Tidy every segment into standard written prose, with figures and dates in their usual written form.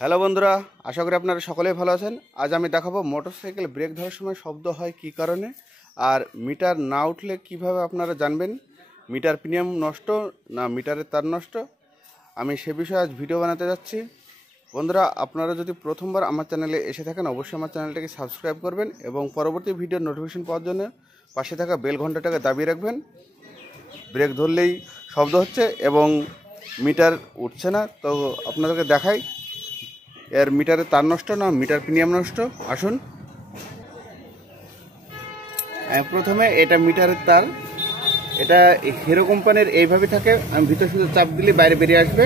হ্যালো বন্ধুরা, আশা করি আপনারা সকলেই ভালো আছেন। আজ আমি দেখাবো মোটরসাইকেল ব্রেক ধরার সময় শব্দ হয় কী কারণে, আর মিটার না উঠলে কিভাবে আপনারা জানবেন মিটার প্রিমিয়াম নষ্ট না মিটারের তার নষ্ট। আমি সে বিষয়ে আজ ভিডিও বানাতে যাচ্ছি। বন্ধুরা, আপনারা যদি প্রথমবার আমার চ্যানেলে এসে থাকেন অবশ্যই আমার চ্যানেলটাকে সাবস্ক্রাইব করবেন এবং পরবর্তী ভিডিওর নোটিফিকেশন পাওয়ার জন্য পাশে থাকা বেল ঘন্টাটাকে দাবিয়ে রাখবেন। ব্রেক ধরলেই শব্দ হচ্ছে এবং মিটার উঠছে না, তো আপনাদেরকে দেখাই এর মিটারের তার নষ্ট না মিটার প্রিমিয়াম নষ্ট। আসুন, প্রথমে এটা মিটারের তার, এটা হিরো কোম্পানির এইভাবে থাকে। আমি ভিতর শুধু চাপ দিলে বাইরে বেরিয়ে আসবে।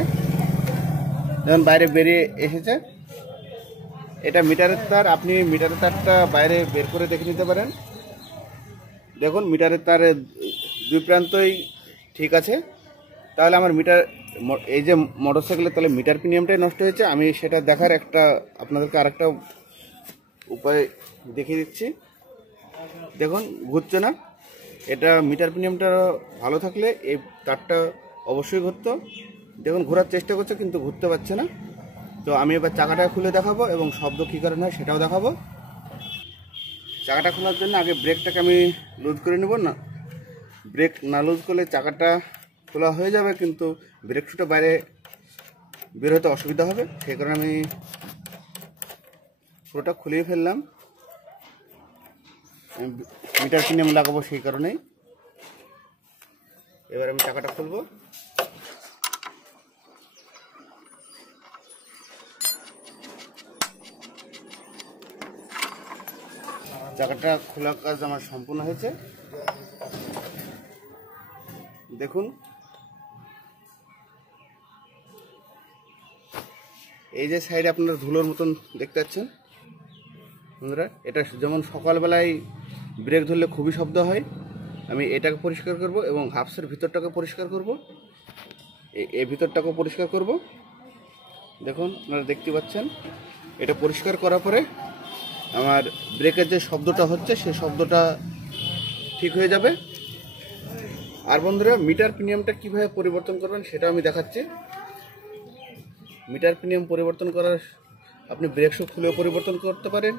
যখন বাইরে বেরিয়ে এসেছে, এটা মিটারের তার। আপনি মিটারের তারটা বাইরে বের করে দেখে নিতে পারেন। দেখুন, মিটারের তারের দুই প্রান্তই ঠিক আছে। তাহলে আমার মিটার, এই যে মোটরসাইকেলের তাহলে মিটার প্রিমিয়ামটাই নষ্ট হয়েছে। আমি সেটা দেখার আপনাদেরকে আরেকটা উপায় দেখিয়ে দিচ্ছি। দেখুন, ঘুরছে না। এটা মিটার প্রিমিয়ামটা ভালো থাকলে এই তারটা অবশ্যই ঘুরতো। দেখুন, ঘোরার চেষ্টা করছে কিন্তু ঘুরতে পারছে না। তো আমি এবার চাকাটা খুলে দেখাবো এবং শব্দ কী কারণে হয় সেটাও দেখাবো। চাকাটা খোলার জন্য আগে ব্রেকটাকে আমি লুজ করে নেব। না, ব্রেক না লুজ করলে চাকাটা খোলা হয়ে যাবে কিন্তু ব্রেক শুটা বাইরে বের হতে অসুবিধা হবে। সেই কারণে আমি পুরোটা খুলিয়ে ফেললাম। মিটার প্রিমিয়াম লাগাবো সেই কারণেই। এবার আমি চাকাটা খুলবো। চাকাটা খোলার কাজ আমার সম্পূর্ণ হয়েছে। দেখুন, এই যে সাইডে আপনারা ধুলোর মতন দেখতে পাচ্ছেন বন্ধুরা, এটা যেমন সকালবেলায় ব্রেক ধরলে খুবই শব্দ হয়। আমি এটাকে পরিষ্কার করব এবং হাফসের ভিতরটাকে পরিষ্কার করব, এই ভিতরটাকেও পরিষ্কার করব। দেখুন, আপনারা দেখতে পাচ্ছেন। এটা পরিষ্কার করার পরে আমার ব্রেকের যে শব্দটা হচ্ছে সেই শব্দটা ঠিক হয়ে যাবে। আর বন্ধুরা, মিটার প্রিমিয়ামটা কীভাবে পরিবর্তন করবেন সেটা আমি দেখাচ্ছি। মিটার প্রিমিয়াম পরিবর্তন করার আপনি ব্রেক শু খুলেও পরিবর্তন করতে পারেন,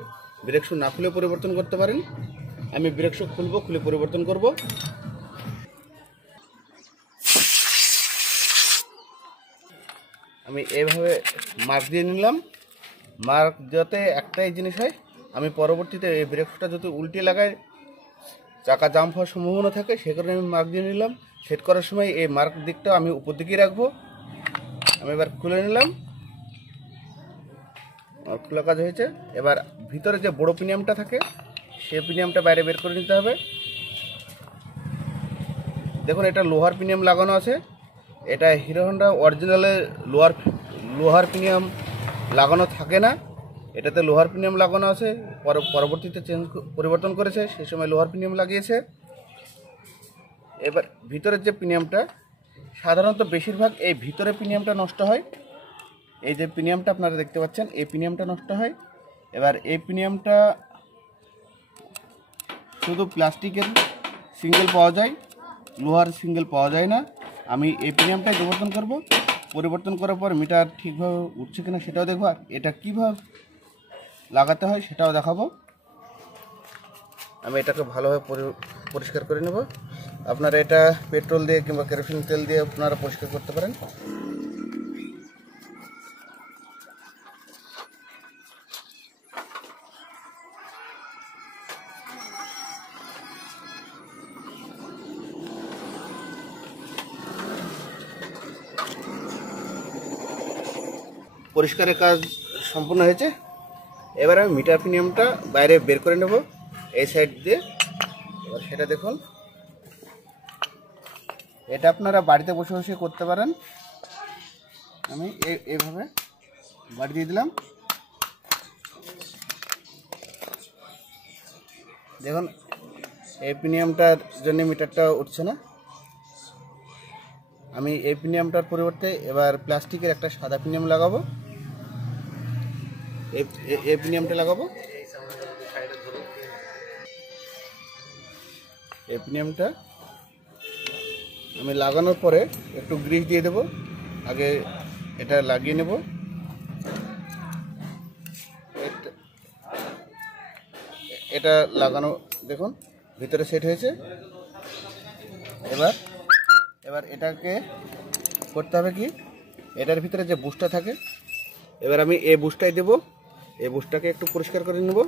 ব্রেক শু না খুলেও পরিবর্তন করতে পারেন। আমি ব্রেক শু খুলবো, খুলে পরিবর্তন করব। আমি এইভাবে মার্ক দিয়ে নিলাম। মার্ক যাতে একটাই জিনিস হয়, আমি পরবর্তীতে এই ব্রেক শুটা যদি উল্টে লাগাই চাকা জাম হওয়ার সম্ভাবনা থাকে, সে কারণে আমি মার্ক দিয়ে নিলাম। সেট করার সময় এই মার্ক দিকটা আমি উপর দিকেই রাখবো। আমি এবার খুলে নিলাম, খোলা কাজ হয়েছে। এবার ভিতরে যে বড় প্রিমিয়ামটা থাকে সেই প্রিমিয়ামটা বাইরে বের করে নিতে হবে। দেখুন, এটা লোহার প্রিমিয়াম লাগানো আছে। এটা হিরো হন্ডা অরিজিনালে লোহার প্রিমিয়াম লাগানো থাকে না, এটাতে লোহার প্রিমিয়াম লাগানো আছে। পরবর্তীতে পরিবর্তন করেছে, সেই সময় লোহার প্রিমিয়াম লাগিয়েছে। এবার ভিতরের যে প্রিমিয়ামটা, সাধারণত বেশিরভাগ এই ভিতরে প্রিমিয়ামটা নষ্ট হয়। এই যে প্রিমিয়ামটা আপনারা দেখতে পাচ্ছেন, এই প্রিমিয়ামটা নষ্ট হয়। এবার এই প্রিমিয়ামটা শুধু প্লাস্টিকের সিঙ্গেল পাওয়া যায়, লোহার সিঙ্গেল পাওয়া যায় না। আমি এই প্রিমিয়ামটাই পরিবর্তন করার পর মিটার ঠিকভাবে উঠছে কিনা সেটাও দেখবো, আর এটা কীভাবে লাগাতে হয় সেটাও দেখাবো। আমি এটাকে ভালোভাবে পরিষ্কার করে নেব। আপনারা এটা পেট্রোল দিয়ে কিংবা কেরোসিন তেল দিয়ে আপনারা পরিষ্কার করতে পারেন। পরিষ্কারের কাজ সম্পূর্ণ হয়েছে। এবার আমি মিটার প্রিমিয়ামটা বাইরে বের করে নেব এই সাইড দিয়ে। এবার সেটা দেখুন, এটা আপনারা বাড়িতে বসে বসে করতে পারেন। আমি এইভাবে বাড়ি দিয়ে দিলাম। দেখুন, এই প্রিমিয়ামটার জন্য মিটারটা উঠছে না। আমি এই প্রিমিয়ামটার পরিবর্তে এবার প্লাস্টিকের একটা সাদা প্রিমিয়াম লাগাবো। এই প্রিমিয়ামটা লাগাবো। এই প্রিমিয়ামটা আমি লাগানোর পরে একটু গ্রিস দিয়ে দেব। আগে এটা লাগিয়ে নেব। এটা লাগানো দেখুন ভিতরে সেট হয়েছে। এবার এটাকে করতে হবে কি, এটার ভিতরে যে বুশটা থাকে, এবার আমি এই বুশটাই দেব। এই বুশটাকে একটু পরিষ্কার করে নেব।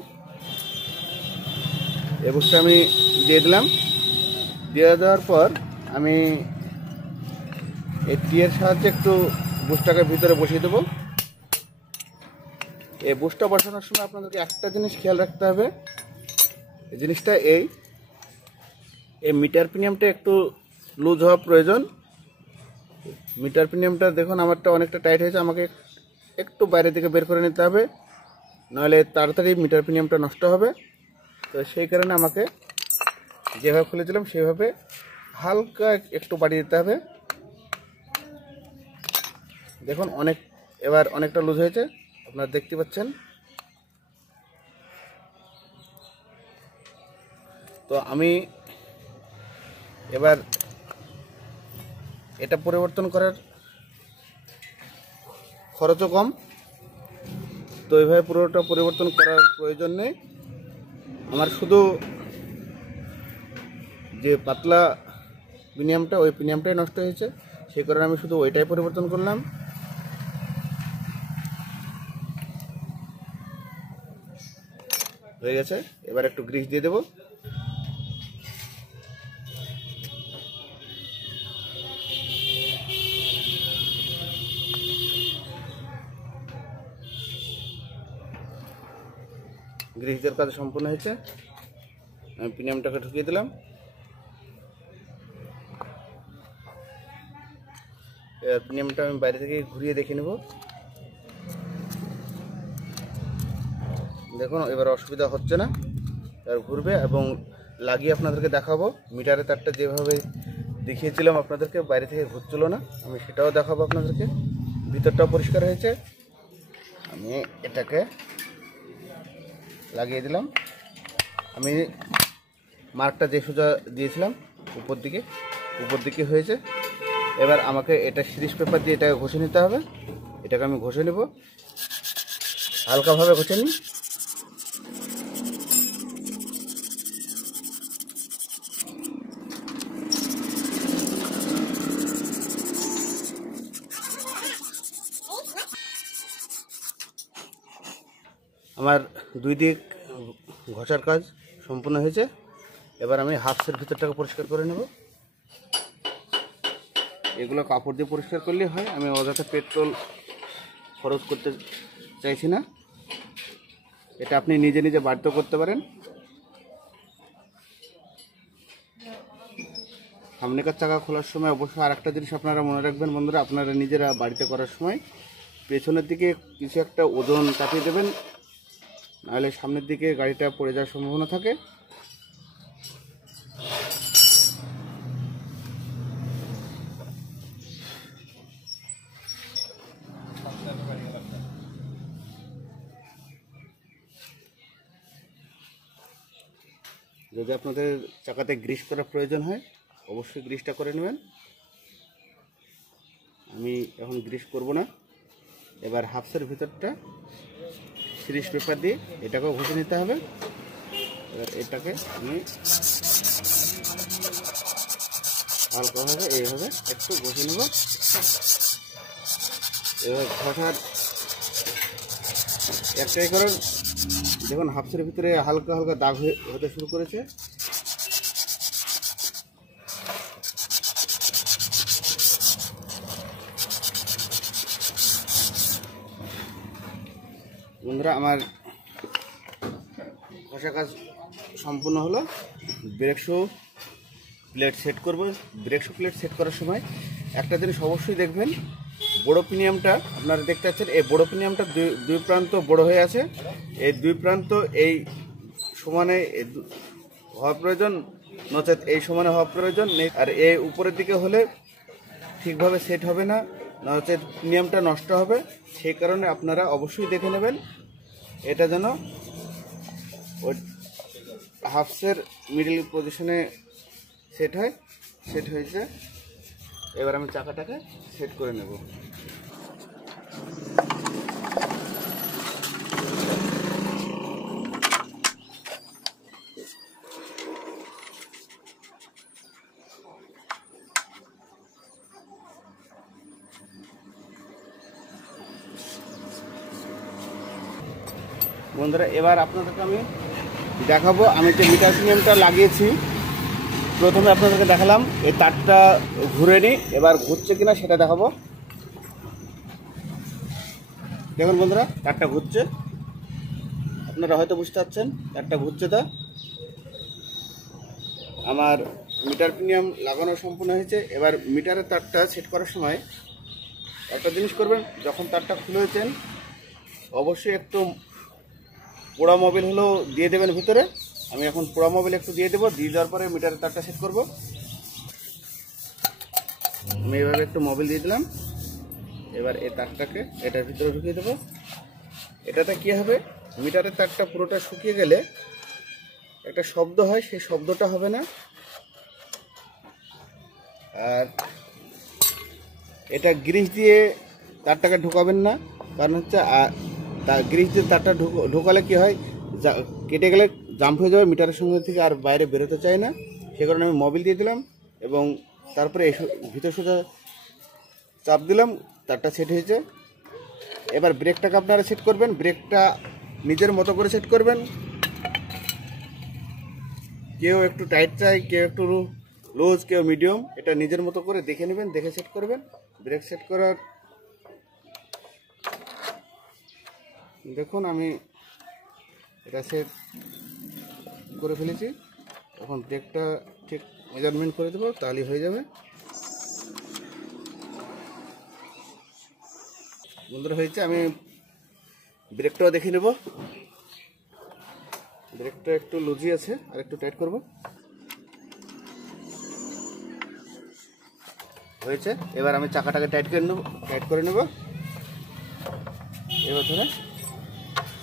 এই বুশটা আমি দিয়ে দিলাম। দিয়ে দেওয়ার পর আমি এই টিয়ের সাহায্যে একটু বুশটাকে ভিতরে বসিয়ে দেবো। এই বুশটা বসানোর সময় আপনাদেরকে একটা জিনিস খেয়াল রাখতে হবে। এই জিনিসটা এই মিটার পিনিয়ামটা একটু লুজ হওয়া প্রয়োজন। মিটার পিনিয়ামটা দেখুন আমারটা অনেকটা টাইট হয়েছে, আমাকে একটু বাইরের দিকে বের করে নিতে হবে, নাহলে তাড়াতাড়ি মিটার পিনিয়ামটা নষ্ট হবে। তো সেই কারণে আমাকে যেভাবে খুলেছিলাম সেভাবে হালকা একটু বাড়িয়ে দিতে হবে। দেখুন এবার অনেকটা লুজ হয়েছে, আপনারা দেখতে পাচ্ছেন। তো আমি এবার এটা পরিবর্তন করার খরচও কম, তো এইভাবে পুরোটা পরিবর্তন করার প্রয়োজন নেই। আমার শুধু যে পাতলা পিনিয়ামটা, ওই পিনিয়ামটাই নষ্ট হয়েছে, সেই কারণে আমি শুধু ওইটাই পরিবর্তন করলাম। হয়ে গেছে। এবার একটু গ্রিস দিয়ে দেবো। গ্রিস দেওয়ার কাজ সম্পূর্ণ হয়েছে। আমি পিনিয়ামটাকে ঢুকিয়ে দিলাম। এবার পিনিয়ামটা আমি বাইরে থেকে ঘুরিয়ে দেখে নেব। দেখুন এবার অসুবিধা হচ্ছে না, এবার ঘুরবে এবং লাগিয়ে আপনাদেরকে দেখাবো। মিটারের তারটা যেভাবে দেখিয়েছিলাম আপনাদেরকে, বাইরে থেকে ঘুরছিল না, আমি সেটাও দেখাবো আপনাদেরকে। ভিতরটাও পরিষ্কার হয়েছে। আমি এটাকে লাগিয়ে দিলাম। আমি মার্কটা যে সোজা দিয়েছিলাম উপর দিকে হয়েছে। এবার আমাকে এটা সিরিজ পেপার দিয়ে এটাকে ঘষে নিতে হবে। এটাকে আমি ঘষে নেব, হালকাভাবে ঘষে নিই। আমার দুই দিক ঘষার কাজ সম্পূর্ণ হয়েছে। এবার আমি হাফসের ভিতরটাকে পরিষ্কার করে নেব। এগুলো কাপড় দিয়ে পরিষ্কার করলেই হয়, আমি অযথা পেট্রোল খরচ করতে চাইছি না। এটা আপনি নিজে নিজে বাড়িতেও করতে পারেন। সামনেকার চাকা খোলার সময় অবশ্যই আর একটা জিনিস আপনারা মনে রাখবেন বন্ধুরা, আপনারা নিজেরা বাড়িতে করার সময় পেছনের দিকে কিছু একটা ওজন চাপিয়ে দেবেন, নাহলে সামনের দিকে গাড়িটা পড়ে যাওয়ার সম্ভাবনা থাকে। যদি আপনাদের চাকাতে গ্রিস করার প্রয়োজন হয় অবশ্যই গ্রিসটা করে নেবেন। আমি এখন গ্রিস করব না। এবার হাফসের ভিতরটা সিরিজ পেপার দিয়ে এটাকেও ঘষে নিতে হবে। এবার এটাকে আমি হালকাভাবে এইভাবে একটু ঘষে নেব। এবার ঘষার একটাই কারণ, দেখুন হাফসের ভিতরে হালকা হালকা দাগ হতে শুরু করেছে। বন্ধুরা আমার ঘষা কাজ সম্পূর্ণ হলো। ব্রেক শু প্লেট সেট করব। ব্রেক শু প্লেট সেট করার সময় একটা জিনিস অবশ্যই দেখবেন, বড় পিনিয়ামটা আপনারা দেখতে পাচ্ছেন, এই বড় পিনিয়ামটা দুই প্রান্ত বড় হয়ে আছে। এই দুই প্রান্ত এই সমানে হওয়া প্রয়োজন, নচেত এই সমানে হওয়া প্রয়োজন নেই। আর এই উপরের দিকে হলে ঠিকভাবে সেট হবে না, নচেত পিনিয়ামটা নষ্ট হবে। সেই কারণে আপনারা অবশ্যই দেখে নেবেন এটা যেন ওই হাফসের মিডল পজিশনে সেট হয়। সেট হয়েছে। এবার আমি চাকাটাকে সেট করে নেব। বন্ধুরা এবার আপনাদেরকে আমি দেখাবো আমি যে মিটার প্রিমিয়ামটা লাগিয়েছি। প্রথমে আপনাদেরকে দেখালাম এই তারটা ঘুরে নিই, এবার ঘুরছে কিনা সেটা দেখাবো। দেখুন বন্ধুরা তারটা ঘুরছে, আপনারা হয়তো বুঝতে পারছেন তারটা ঘুরছে। তা আমার মিটার প্রিমিয়াম লাগানো সম্পূর্ণ হয়েছে। এবার মিটারের তারটা সেট করার সময় একটা জিনিস করবেন, যখন তারটা খুলেছেন অবশ্যই একটু পোড়া মোবিল হলেও দিয়ে দেবেন ভিতরে। আমি এখন পোড়া মোবিল একটু দিয়ে দেবো, দিয়ে দেওয়ার পরে মিটারের তারটা সেট করব। আমি এভাবে একটু মোবিল দিয়ে দিলাম। এবার এই তারটাকে এটার ভিতরে ঢুকিয়ে দেবো। এটাতে কী হবে, মিটারের তারটা পুরোটা শুকিয়ে গেলে একটা শব্দ হয়, সেই শব্দটা হবে না। আর এটা গ্রিস দিয়ে তারটাকে ঢোকাবেন না, কারণ হচ্ছে গ্রিস দিয়ে তারটা ঢোকালে কী হয়, কেটে গেলে জাম্প হয়ে যাবে, মিটারের সঙ্গে থেকে আর বাইরে বেরোতে চায় না। সে কারণে আমি মোবিল দিয়ে দিলাম এবং তারপরে ভিতর সোজা চাপ দিলাম, তারটা সেট হয়েছে। এবার ব্রেকটাকে আপনারা সেট করবেন, ব্রেকটা নিজের মতো করে সেট করবেন। কেউ একটু টাইট চাই, কেউ একটু লুজ, কেউ মিডিয়াম, এটা নিজের মতো করে দেখে নেবেন, দেখে সেট করবেন। ব্রেক সেট করার দেখুন আমি এটা সেট করে ফেলেছি। এখন ব্রেকটা ঠিক মেজারমেন্ট করে দেবো, তাহলেই হয়ে যাবে। বন্ধুরা হয়েছে, আমি ব্রেকটাও দেখে নেব। ব্রেকটা একটু লুজি আছে, আর একটু টাইট করব। হয়েছে, এবার আমি চাকাটাকে টাইট করে নেব। এবার ধরে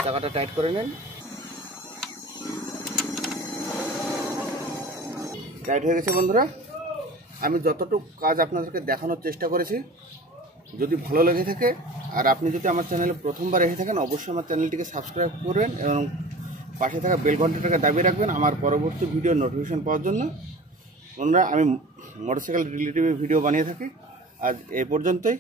চাকাটা টাইট করে নেন। টাইট হয়ে গেছে বন্ধুরা। আমি যতটুকু কাজ আপনাদেরকে দেখানোর চেষ্টা করেছি, যদি ভালো লেগে থাকে আর আপনি যদি আমার চ্যানেলে প্রথমবার এসে থাকেন, অবশ্যই আমার চ্যানেলটিকে সাবস্ক্রাইব করবেন এবং পাশে থাকা বেল ঘন্টাটাকে দাবিয়ে রাখবেন আমার পরবর্তী ভিডিও নোটিফিকেশন পাওয়ার জন্য। বন্ধুরা আমি মোটরসাইকেল রিলেটিভ ভিডিও বানিয়ে থাকি। আজ এই পর্যন্তই।